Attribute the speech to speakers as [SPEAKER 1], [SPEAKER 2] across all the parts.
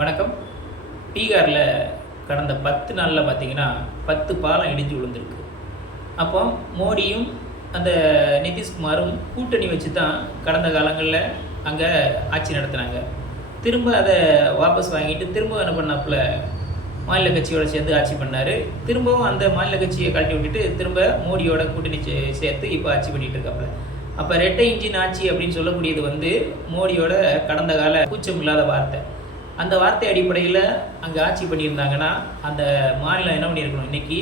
[SPEAKER 1] வணக்கம். பீகாரில் கடந்த பத்து நாளில் பார்த்தீங்கன்னா பத்து பாலம் இடிஞ்சு விழுந்திருக்கு. அப்போ மோடியும் அந்த நிதிஷ்குமாரும் கூட்டணி வச்சு தான் கடந்த காலங்களில் அங்கே ஆட்சி நடத்துனாங்க. திரும்ப அதை வாபஸ் வாங்கிட்டு திரும்ப என்ன பண்ணாப்புல மாநில கட்சியோட சேர்ந்து ஆட்சி பண்ணார். திரும்பவும் அந்த மாநில கட்சியை கழட்டி விட்டுட்டு திரும்ப மோடியோட கூட்டணி சே- சேர்த்து இப்போ ஆட்சி பண்ணிகிட்டு இருக்காப்புல. அப்போ ரெட்டை இன்ஜின் ஆட்சி அப்படின்னு சொல்லக்கூடியது வந்து மோடியோட கடந்த கால கூச்சம் இல்லாத வார்த்தை. அந்த வார்த்தை அடிப்படையில் அங்கே ஆட்சி பண்ணியிருந்தாங்கன்னா அந்த மாநிலம் என்ன பண்ணியிருக்கணும்? இன்னைக்கு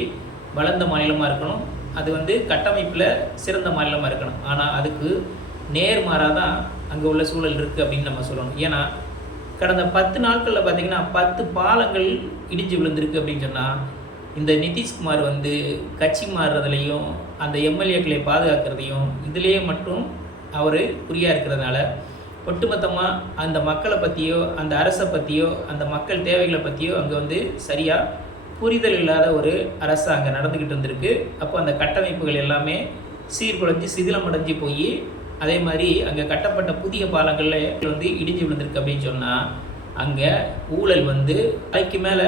[SPEAKER 1] வளர்ந்த மாநிலமாக இருக்கணும். அது வந்து கட்டமைப்பில் சிறந்த மாநிலமாக இருக்கணும். ஆனால் அதுக்கு நேர்மாறாக தான் அங்கே உள்ள சூழல் இருக்குது அப்படின்னு நம்ம சொல்லணும். ஏன்னா கடந்த பத்து நாட்களில் பார்த்தீங்கன்னா பத்து பாலங்கள் இடிஞ்சு விழுந்திருக்கு அப்படின்னு சொன்னால் இந்த நிதிஷ்குமார் வந்து கட்சி மாறுறதுலையும் அந்த எம்எல்ஏக்களை பாதுகாக்கிறதையும் இதுலேயே மட்டும் அவர் குறியாக இருக்கிறதுனால ஒட்டுமொத்தமாக அந்த மக்களை பற்றியோ அந்த அரசை பற்றியோ அந்த மக்கள் தேவைகளை பற்றியோ அங்கே வந்து சரியாக புரிதல் இல்லாத ஒரு அரசு அங்கே நடந்துக்கிட்டு இருந்திருக்கு அப்போ அந்த கட்டமைப்புகள் எல்லாமே சீர்குலைஞ்சு சிதிலமடைஞ்சு போய் அதே மாதிரி அங்கே கட்டப்பட்ட புதிய பாலங்களில் வந்து இடிஞ்சு விழுந்திருக்கு அப்படின்னு சொன்னால் அங்கே ஊழல் வந்து அதுக்கு மேலே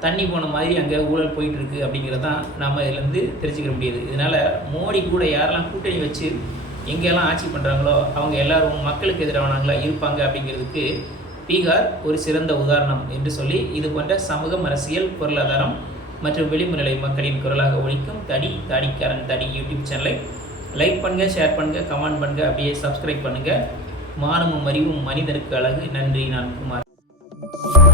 [SPEAKER 1] தண்ணி போன மாதிரி அங்கே ஊழல் போயிட்டுருக்கு அப்படிங்கிறதான் நாம் இதுலேருந்து தெரிஞ்சுக்க முடியுது. இதனால் மோடி கூட யாரெல்லாம் கூட்டணி வச்சு எங்கெல்லாம் ஆட்சி பண்ணுறாங்களோ அவங்க எல்லாரும் மக்களுக்கு எதிரானவங்களாக இருப்பாங்க அப்படிங்கிறதுக்கு பீகார் ஒரு சிறந்த உதாரணம் என்று சொல்லி இது போன்ற சமூகம் அரசியல் பொருளாதாரம் மற்றும் விளிம்புநிலை மக்களின் குரலாக ஒழிக்கும் தடி தாடிக்காரன் தடி யூடியூப் சேனலை லைக் பண்ணுங்கள் ஷேர் பண்ணுங்கள் கமெண்ட் பண்ணுங்கள் அப்படியே சப்ஸ்கிரைப் பண்ணுங்கள் மானமும் அறிவும் மனிதருக்கு அழகு. நன்றி நான் குமார்.